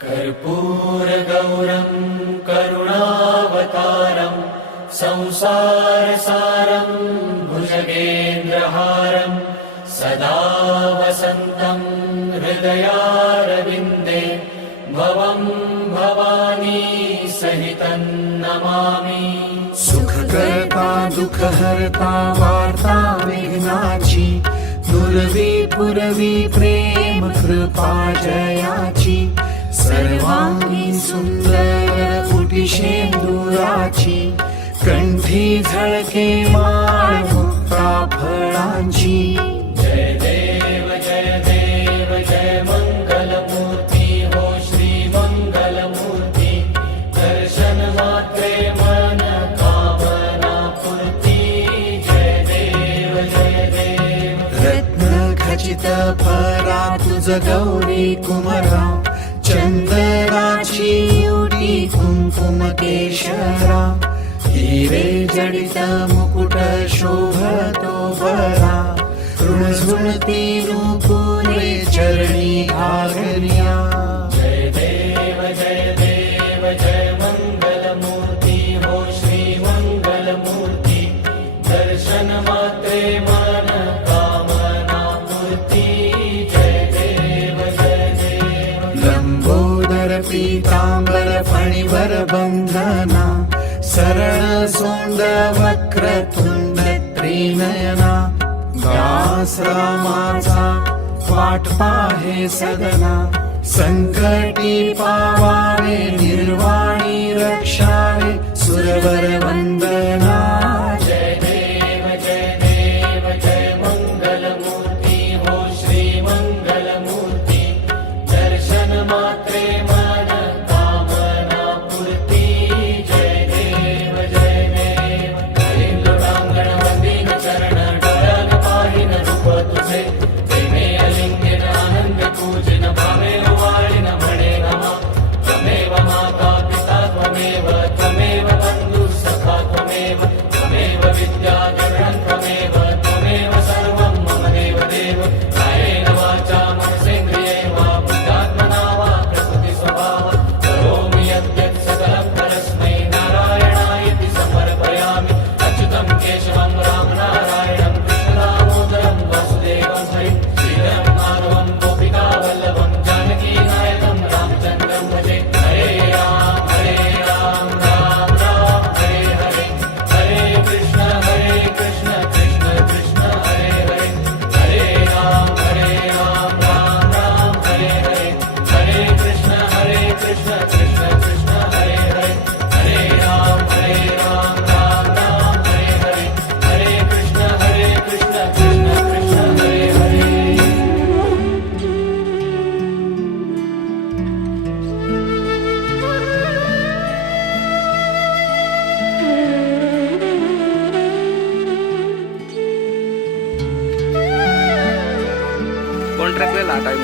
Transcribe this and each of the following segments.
कर्पूरगौरं करुणावतारं संसारसारं भुजगेन्द्रहारं सदा वसन्तं हृदयारविन्दे भवं भवानी सहितं नमामि। सुखकर्ता दुःखहर्ता वार्ता विघ्नाची दुर्वी पुरवी प्रेम कृपा जयाची सर्वांगी सुंदर कुटिशेंदुराची कंठी झळके माळ मुक्ता फळांची। जय देव जय मंगलमूर्ती हो श्री मंगलमूर्ती दर्शन मात्रे मन कामना पूर्ती। जय देव रत्न खचित फरा तुझ गौरी कुमरा चंदनाची उडी कुंकुम केशरा हिरे जडित मुकुट शोभतो बरा ऋणझुणती नुपुरे चरणी घागरिया। जय देव जय मंगलमूर्ती हो श्री मंगलमूर्ती दर्शन मात्रे मन कामना पूर्ती। जय देव लंबोदर पीतांबर फणीवर बंधना सरळ सोंड वक्रतुंड त्रिनयना दास रामाचा वाट पाहे सदना संकटी पावावे निर्वाणी रक्षावे सुरवर वंदना। जय देव जय मंगलमूर्ती हो श्री मंगलमूर्ती दर्शन मात्रे मन कामना पूर्ती। जय देव लोटांगण वंदीन चरण डोळ्यान पाहिन रूप तुझे प्रेमे अलिंगन आनंद पूजन भावे ओवाळीन म्हणे नमा त्वमेव माता पिता त्वमेव बंधु सखा त्वमेव विद्या गगनं त्वमेव सर्वं मम देव कायेन वाचा मनसेन्द्रिये वा बुद्ध्यात्मना वा प्रकृति स्वभाव करोमि यद्यत् सकलं परस्मै नारायणायति समर्पयामि। अच्युतं केशवं रामनारायणं कृष्णदामोदरं वासुदेवं हरिं श्रीधरं माधवं गोपिकावल्लभं जानकीनायकं रामचन्द्रं भजे। हरे राम राम राम हरे हरे हरे कृष्ण कृष्ण कृष्ण हरे हरे हरे राम राम राम हरे हरे हरे कृष्ण कृष्ण कृष्ण हरे हरे हरे राम राम राम हरे हरे हरे कृष्ण कृष्ण कृष्ण हरे हरे। कॉन्ट्रॅक्ट वेळेला टाइम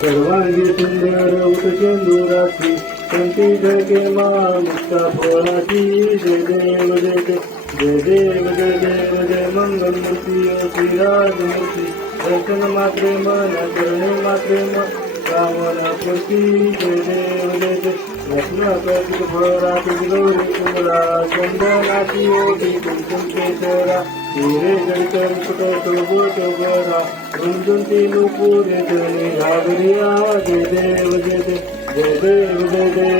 सर्वांगी सुंदर उतचेंदुराची कंठी झळके माळ मुक्ता फळाची। जय देव जय मंगलमूर्ती श्रीराजमूर्ती दर्शन मात्रे मन करणे मात्रे मन कामना पूर्ती। जय देव रत्नाकर्षित फळाची गौरी कुमरा चंदनाची ओटी कुंकुम केशरा हिरे जडित मुकुट शोभूत बरा ऋणझुणती नुपुरे चरणी घागरिया। जय देव जय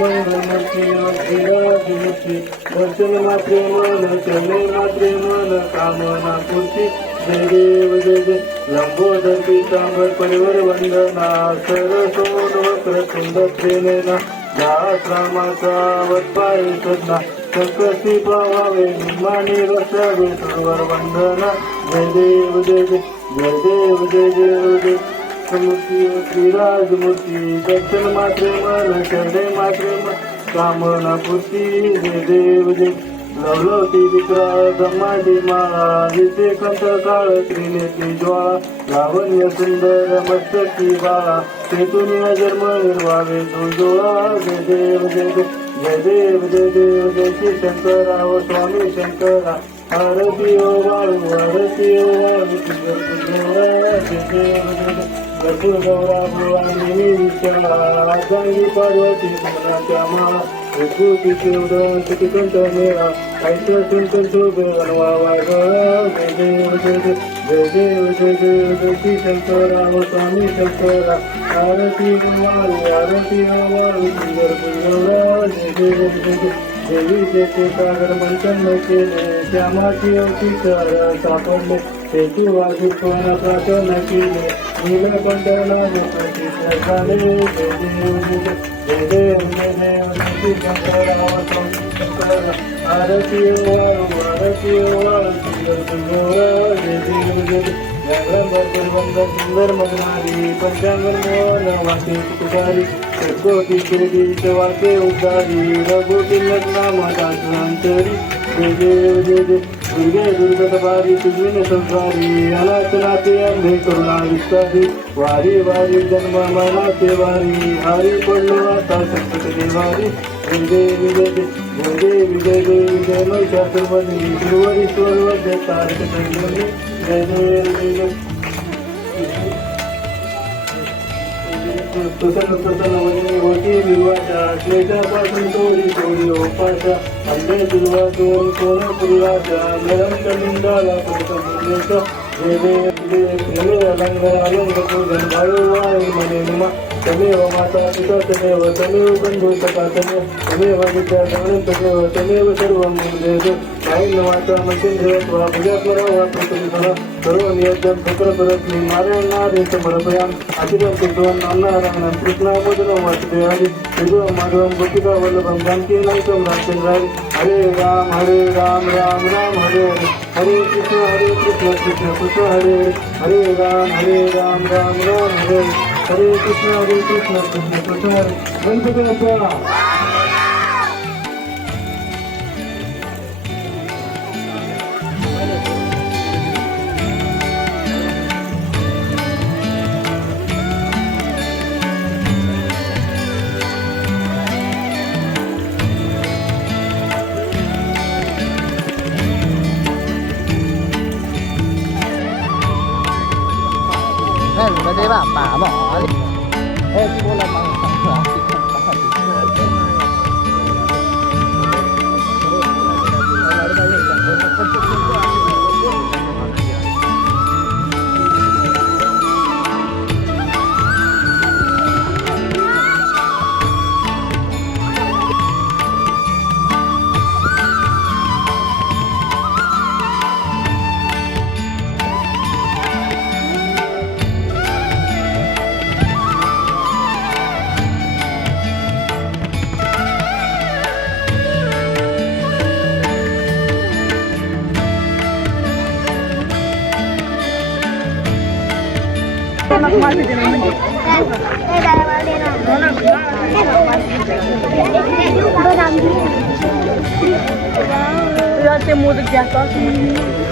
मंगलमूर्ती श्रीराजमूर्ती दर्शन मात्रे मन चरणे मात्रे मन कामना पूर्ती। जय देव लंबोदर पीतांबर परिवर वंदना सरसोन वक्र सुंदर प्रेमेना आश्रमाचा वत्पाय सदना संकटी पावावे निमानी रसावे सर्वर वंदना जय देव जय जय जय देव जय देव जय मूर्ती श्रीराजमूर्ती दर्शन मात्रे मन शरणे मात्रे मन कामना पूर्ती जय देव जय लवलवती विक्रा ब्रह्मांडी माळा विषे कंठ काळ त्रिनेत्री ज्वाळा लावण्य सुंदर मस्तकी बाळा तेथून जन्म निर्वावे तुझोळा जय देव जय देव जय देव जय देव जय श्री शंकरा व स्वामी शंकरा आरती ओ वाळू आरती ओ वाळू जय देव जय देव गौरा भवानी विचारा गंगी पार्वती मनाच्या माळा विभूती शिवडोन कंठ मेळा ऐकलं चिंतन शोभे वनवावा जय देव जय देव जय देव जय देव जय श्री शंकरा व स्वामी शंकरा आरती वाळू आरती वाळू सुंदर जय देव जय देव देवीचे सागर मंथन केले श्यामाची अवतीचार सापडले तेथी वासी सोना प्रार्थना केले नीलकंठला झाले जय देव जय देव जय देव जय शंकरा शंकरा आरती वाळू आरती वाळू सुंदर जय देव जय देव सुंदर मगनारी पंचांगर मोहन वाटे तुकारी कोटी किरदीच वाटे उद्धारी रघुटी नामांतरी जय देव जय देव दुर्गे दुर्गतभारी तुझविन संसारी अनाथनाथे अंधे करुणा विस्तारी वारी वारी जन्म मनाचे वारी हारी पडलो आता संकट निवारी जय देव जय देव जय देव जय देव जय महिषासुरमर्दिनी गुरुवरीश्वर वंदे तारक चंद्रमणी जय देव जय देव वटी विवाचा श्वेतापासून तोडी तोडी ओपाचा अंधे दुर्वाचोरी कोण पुरवाचा निरंत लिंगाला पुरता जय देव अलंग अलंग पूजन वाळू मने नमा तमेव माता पिता तमेव तमेव बंधू सखा तमेव विद्या तमेव तमेव सर्वं देव कायन माता मचिंद्र भुजात्मरा वा पृथ्वीधरा सर्व नियतं पुत्रपरत्नी नारायणारे समर्पयाम अतिरं कृत्वं नारायणं कृष्णामोदनं वासुदेवादि शिवं माधवं गोपिका वल्लभं जानकीनायकं रामचंद्रादि हरे राम राम राम हरे हरे कृष्ण कृष्ण कृष्ण हरे हरे राम राम राम हरे हरे कृष्ण कृष्ण कृष्ण हरे गणपती बाप्पाนั่นไม่ได้แบบป่าหมอที่พวกเราฟังสังขารติดขัดขัดते मोदक जास्त